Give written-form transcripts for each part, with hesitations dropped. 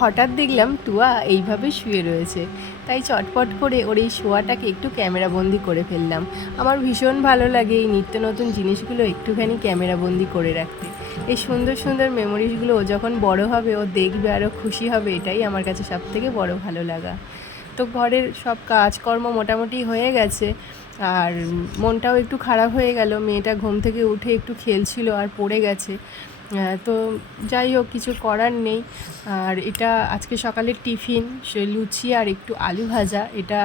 হঠাৎ দেখলাম টুয়া এইভাবে শুয়ে রয়েছে, তাই চটপট করে ওর এই শোয়াটাকে একটু ক্যামেরাবন্দি করে ফেললাম। আমার ভীষণ ভালো লাগে এই নিত্য নতুন জিনিসগুলো একটুখানি ক্যামেরাবন্দি করে রাখতে। এই সুন্দর সুন্দর মেমোরিজগুলো ও যখন বড় হবে ও দেখবে আরও খুশি হবে, এটাই আমার কাছে সবথেকে বড় ভালো লাগা। তো ঘরের সব কাজকর্ম মোটামুটি হয়ে গেছে, আর মনটাও একটু খারাপ হয়ে গেল। মেয়েটা ঘুম থেকে উঠে একটু খেলছিল আর পড়ে গেছে। তো যাই হোক, কিছু করার নেই। আর এটা আজকে সকালের টিফিন, সে লুচি আর একটু আলু ভাজা। এটা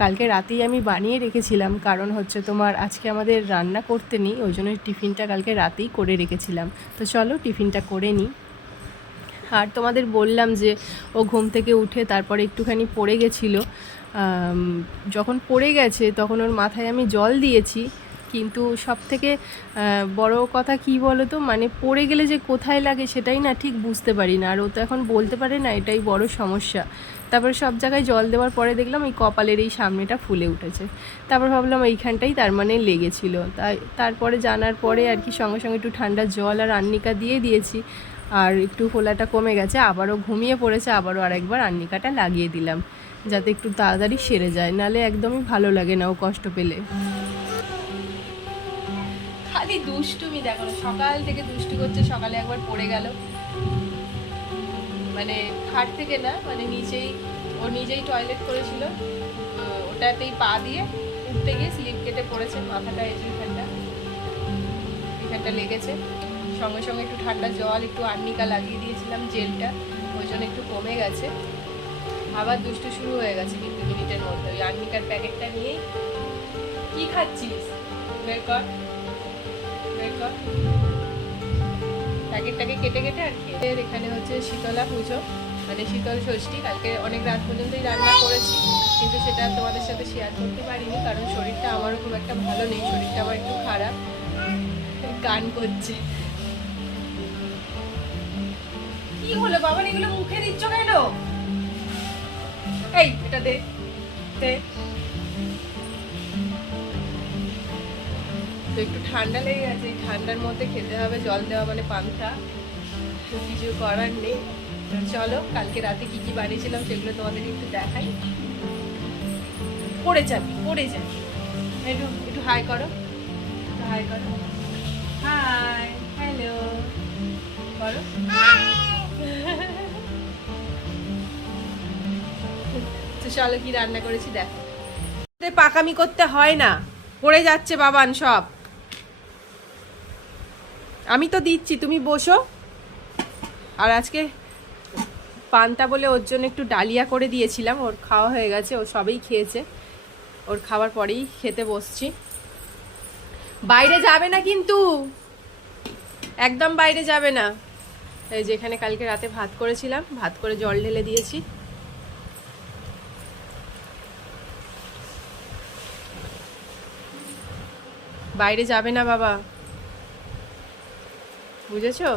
কালকে রাতেই আমি বানিয়ে রেখেছিলাম, কারণ হচ্ছে তোমার আজকে আমাদের রান্না করতে নেই, ওই জন্য টিফিনটা কালকে রাতেই করে রেখেছিলাম। তো চলো টিফিনটা করে নিই। আর তোমাদের বললাম যে ও ঘুম থেকে উঠে তারপরে একটুখানি পড়ে গেছিলো। যখন পড়ে গেছে তখন ওর মাথায় আমি জল দিয়েছি, কিন্তু সব থেকে বড় কথা কি বলো তো, মানে পড়ে গেলে যে কোথায় লাগে সেটাই না ঠিক বুঝতে পারি না। আর ও তো এখন বলতে পারে না, এটাই বড় সমস্যা। তারপরে সব জায়গায় জল দেওয়ার পরে দেখলাম এই কপালের এই সামনেটা ফুলে উঠেছে। তারপর ভাবলাম এইখানটাই তার মানে লেগেছিল। তারপরে জানার পরে আর কি সঙ্গে সঙ্গে একটু ঠান্ডা জল আর আর্নিকা দিয়ে দিয়েছি, আর একটু ফোলাটা কমে গেছে। আবারও ঘুমিয়ে পড়েছে, আবারও আরেকবার আর্নিকাটা লাগিয়ে দিলাম যাতে একটু তাড়াতাড়ি সেরে যায়, নালে একদমই ভালো লাগে না ও কষ্ট পেলে। খালি দুষ্টুমি দেখো, সকাল থেকে দুষ্টু করছে। সকালে একবার পড়ে গেল, মানে খাট থেকে না, মানে নিচেই, ও নিজেই টয়লেট করেছিল, ওটাতেই পা দিয়ে উঠতে গিয়ে স্লিপ কেটে পড়েছে। মাথাটা এখানটা লেগেছে। সঙ্গে সঙ্গে একটু ঠান্ডা জল, একটু আর্নিকা লাগিয়ে দিয়েছিলাম জেলটা, ওই জন্য একটু কমে গেছে। আবার দুষ্টু শুরু হয়ে গেছে কিন্তু মিনিটের মধ্যে। ওই আর্নিকার প্যাকেটটা নিয়েই, কি খাচ্ছিস, বের কর বের কর। প্যাকেটটাকে কেটে কেটে আর খেয়ে। এখানে হচ্ছে শীতলা পুজো, মানে শীতল ষষ্ঠী। কালকে অনেক রাত পর্যন্তই রান্না করেছি, কিন্তু সেটা তোমাদের সাথে শেয়ার করতে পারিনি, কারণ শরীরটা আমারও খুব একটা ভালো নেই। শরীরটা আমার একটু খারাপ। গান করছে, কি হলো বাবার, এগুলো মুখে দিচ্ছ কেন? এই এটা দে দে। তো একটু ঠান্ডা লেগে গেছে, এই ঠান্ডার মধ্যে খেতে হবে। জল দেওয়া মানে পান্তা, কিছু করার নেই। চলো কালকে রাতে কি কি বানিয়েছিলাম সেগুলো তোমাদের একটু দেখাই। পড়ে যাবি পড়ে যাবি। একটু একটু হাই করো, হাই করো, হাই হ্যালো করো। তো চলো কি রান্না করেছি দেখো। পাকামি করতে হয় না, পড়ে যাচ্ছে বাবান সব। আমি তো দিচ্ছি, তুমি বসো। আর আজকে পান্তা বলে ওর জন্য একটু ডালিয়া করে দিয়েছিলাম, ওর খাওয়া হয়ে গেছে, ও সবেই খেয়েছে। ওর খাওয়ার পরেই খেতে বসছি। বাইরে যাবে না কিন্তু, একদম বাইরে যাবে না। এই যেখানে কালকে রাতে ভাত করেছিলাম, ভাত করে জল ঢেলে দিয়েছি। বাইরে যাবে না বাবা, বুঝেছো?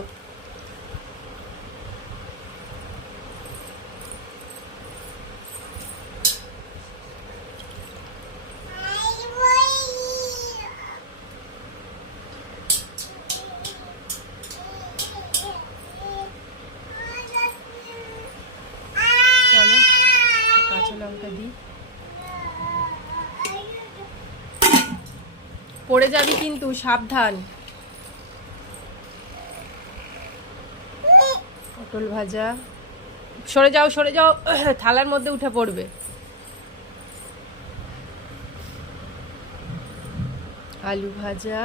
চলো কাঁচা লঙ্কা দিই। পড়ে যাবি কিন্তু, সাবধান। পটল ভাজা, সরে যাও সরে যাও, থালার মধ্যে উঠে পড়বে। আলু ভাজা,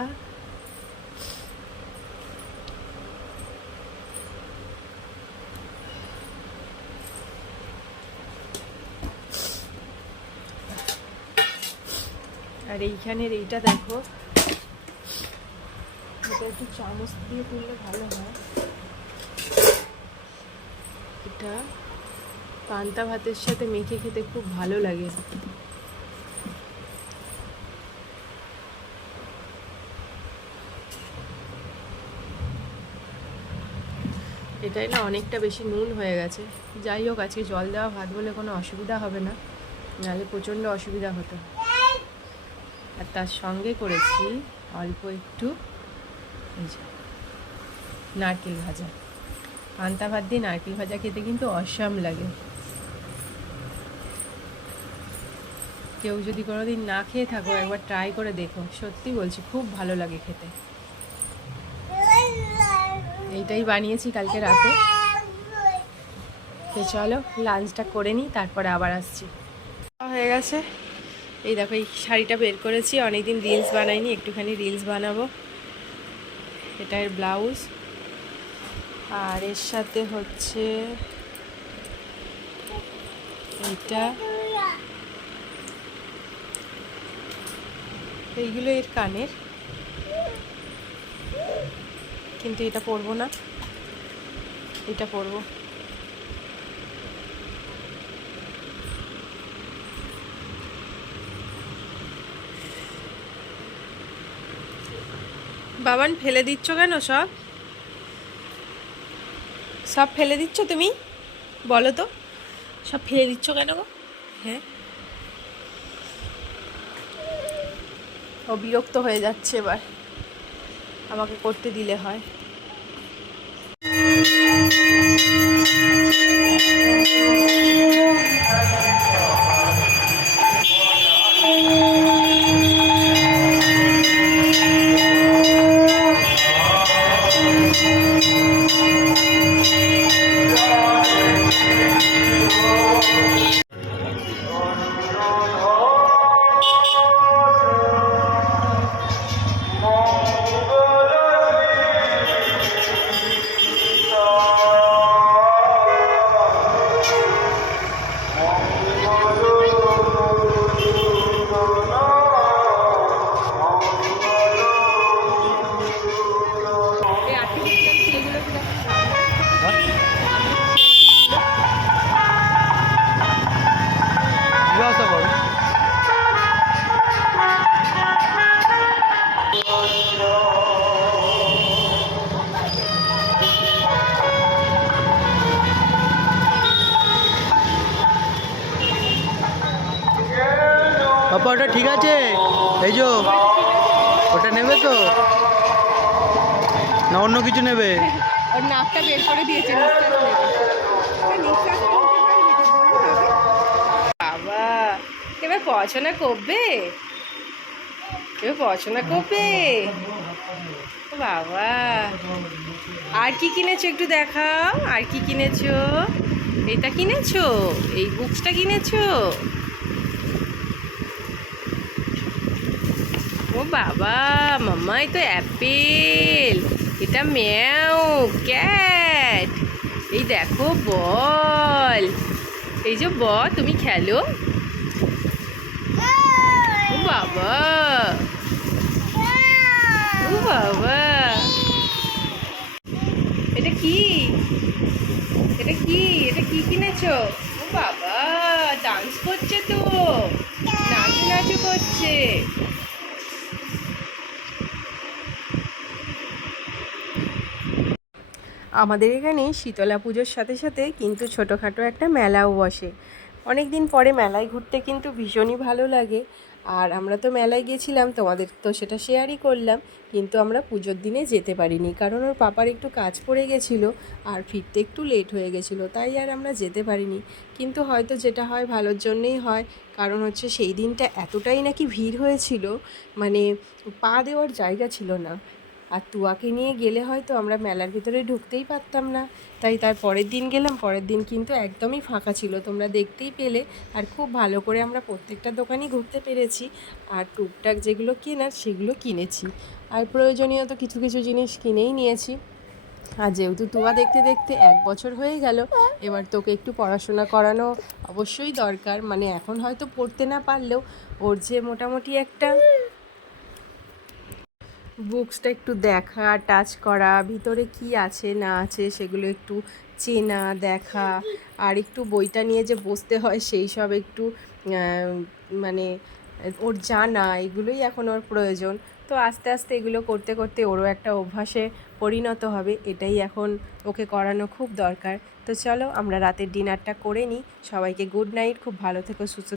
আর এইখানের এইটা দেখো, এটা একটু চামচ দিয়ে তুললে ভালো হয়। এটা পান্তা ভাতের সাথে মেখে খেতে খুব ভালো লাগে। এটাই না অনেকটা বেশি নুন হয়ে গেছে। যাই হোক, আজকে জল দেওয়া ভাত বলে কোনো অসুবিধা হবে না, নাহলে প্রচণ্ড অসুবিধা হতো। আর তার সঙ্গে করেছি অল্প একটু এই যে নারকেল ভাজা। পান্তা ভাত দিয়ে নারকেল ভাজা খেতে কিন্তু অসাম লাগে। কেউ যদি কোনোদিন না খেয়ে থাকো, একবার ট্রাই করে দেখো, সত্যি বলছি খুব ভালো লাগে খেতে। এইটাই বানিয়েছি কালকে রাতে। তো চলো লাঞ্চটা করে নিই, তারপরে আবার আসছি। হয়ে গেছে, এই দেখো এই শাড়িটা বের করেছি, অনেকদিন রিলস বানাইনি, একটুখানি রিলস বানাবো। এটা এর ব্লাউজ, আর এর সাথে হচ্ছে এইটা, এইগুলো এর কানের, কিন্তু এটা পরবো না, এটা পরবো। বাবান ফেলে দিচ্ছ কেন? সব সব ফেলে দিচ্ছ তুমি, বলো তো, সব ফেলে দিচ্ছ কেন গো? হ্যাঁ, ও বিরক্ত হয়ে যাচ্ছে, এবার আমাকে করতে দিলে হয়। পাপা ওটা ঠিক আছে? এই যে ওটা নেবে তো, না অন্য কিছু নেবে? ওর নাকটা বের করে দিয়েছে, বাবা এবার পড়াশোনা করবে, এবার পড়াশোনা করবে বাবা। আর কি কিনেছো একটু দেখাও, আর কি কিনেছো? এটা কিনেছো, এই বুকসটা কিনেছো? ও বাবা, মাম্মা এই তো অ্যাপেল, এটা ম্যাও, ক্যাট, এই দেখো বল, এই যে বল, তুমি খেলো। ও বাবা, ও বাবা, এটা কি, এটা কি, এটা কি কিনেছো? ও বাবা, ডান্স করছে তো, নাচু নাচু করছে। আমাদের এখানে শীতলা পুজোর সাথে সাথে কিন্তু ছোটোখাটো একটা মেলাও বসে। অনেক দিন পরে মেলায় ঘুরতে কিন্তু ভীষণই ভালো লাগে। আর আমরা তো মেলায় গেছিলাম, তোমাদের তো সেটা শেয়ারই করলাম, কিন্তু আমরা পুজোর দিনে যেতে পারিনি, কারণ ওর পাপার একটু কাজ পড়ে গেছিলো আর ফিরতে একটু লেট হয়ে গেছিলো, তাই আর আমরা যেতে পারিনি। কিন্তু হয়তো যেটা হয় ভালোর জন্যেই হয়, কারণ হচ্ছে সেই দিনটা এতটাই নাকি ভিড় হয়েছিল, মানে পা দেওয়ার জায়গা ছিল না। আর তুয়াকে নিয়ে গেলে হয়তো আমরা মেলার ভিতরে ঢুকতেই পারতাম না, তাই তার পরের দিন গেলাম, পরের দিন কিন্তু একদমই ফাঁকা ছিল, তোমরা দেখতেই পেলে। আর খুব ভালো করে আমরা প্রত্যেকটা দোকানই ঘুরতে পেরেছি, আর টুকটাক যেগুলো কেনার সেগুলো কিনেছি, আর প্রয়োজনীয় তো কিছু কিছু জিনিস কিনেই নিয়েছি। আর যেহেতু তুয়া দেখতে দেখতে 1 বছর হয়ে গেল, এবার তোকে একটু পড়াশোনা করানো অবশ্যই দরকার, মানে এখন হয়তো পড়তে না পারলেও ওর যে মোটামুটি একটা বুকসটা একটু দেখা, টাচ করা, ভিতরে কি আছে না আছে সেগুলো একটু চেনা দেখা, আর একটু বইটা নিয়ে যে বসতে হয় সেই সব একটু মানে ওর জানা, এগুলোই এখন ওর প্রয়োজন। তো আস্তে আস্তে এগুলো করতে করতে ওরও একটা অভ্যাসে পরিণত হবে, এটাই এখন ওকে করানো খুব দরকার। তো চলো আমরা রাতের ডিনারটা করে নিই। সবাইকে গুড নাইট, খুব ভালো থেকো, সুস্থ